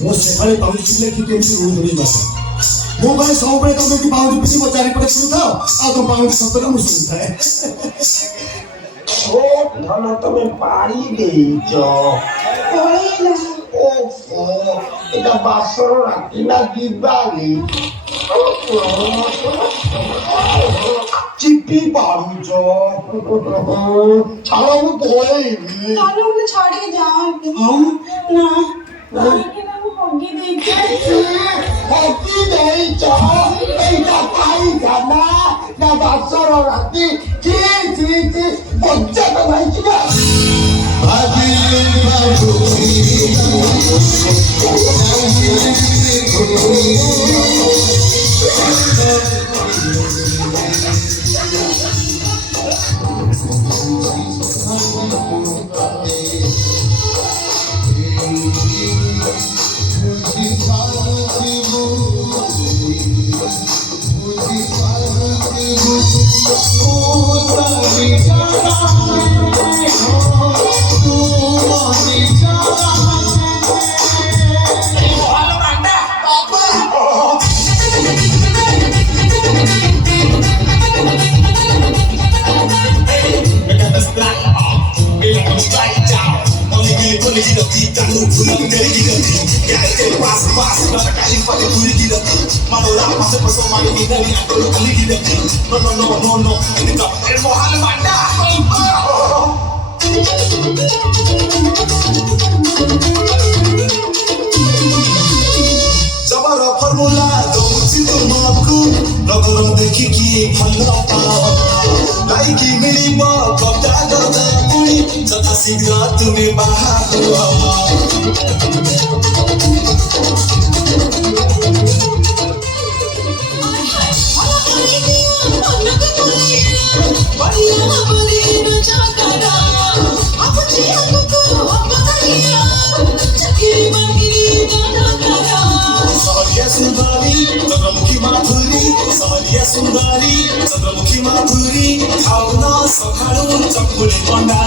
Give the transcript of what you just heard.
ମୁଁ ସେଭଳି ତମେ କି କେମିତି ରୁହନି ମାସ ମୋ ପାଇଁ ସବୁବେଳେ ତମେ କି ପାଉଁଜି ପିସି ମୋ ଚାରିପଟେ ଶୁଣୁଥାଅ ଆଉ ତମ ପାଉଁଜି ଶବ୍ଦଟା ମୁଁ ଶୁଣୁଥାଏ ଓ ଧନ ତମେ ପାଣି ଦେଇଛ ଓହୋ এটা ବାସର ରାତି ନା ଦିବାଲି ଚିପି ପାରୁଛ ଛାଡ଼ ମୁଁ ଧୋଇବି ଛାଡ଼ିକି ଯାଆନ୍ତି ନା ହଗି ଦେଇଛ ଏଇଟା ଖାଇଛ ନା ବାସର ରାତି ବଞ୍ଚା ତ ନାହିଁ जबर फर्मुला दौची तुमको नगर देखिकी भल लाइकी मिलिब कब्जा गर्दा पुणी जता शीघ्र तुमे बाहा सुंदरी चंद्रमुखी माधुरी खाउन सखाडु चकुली बना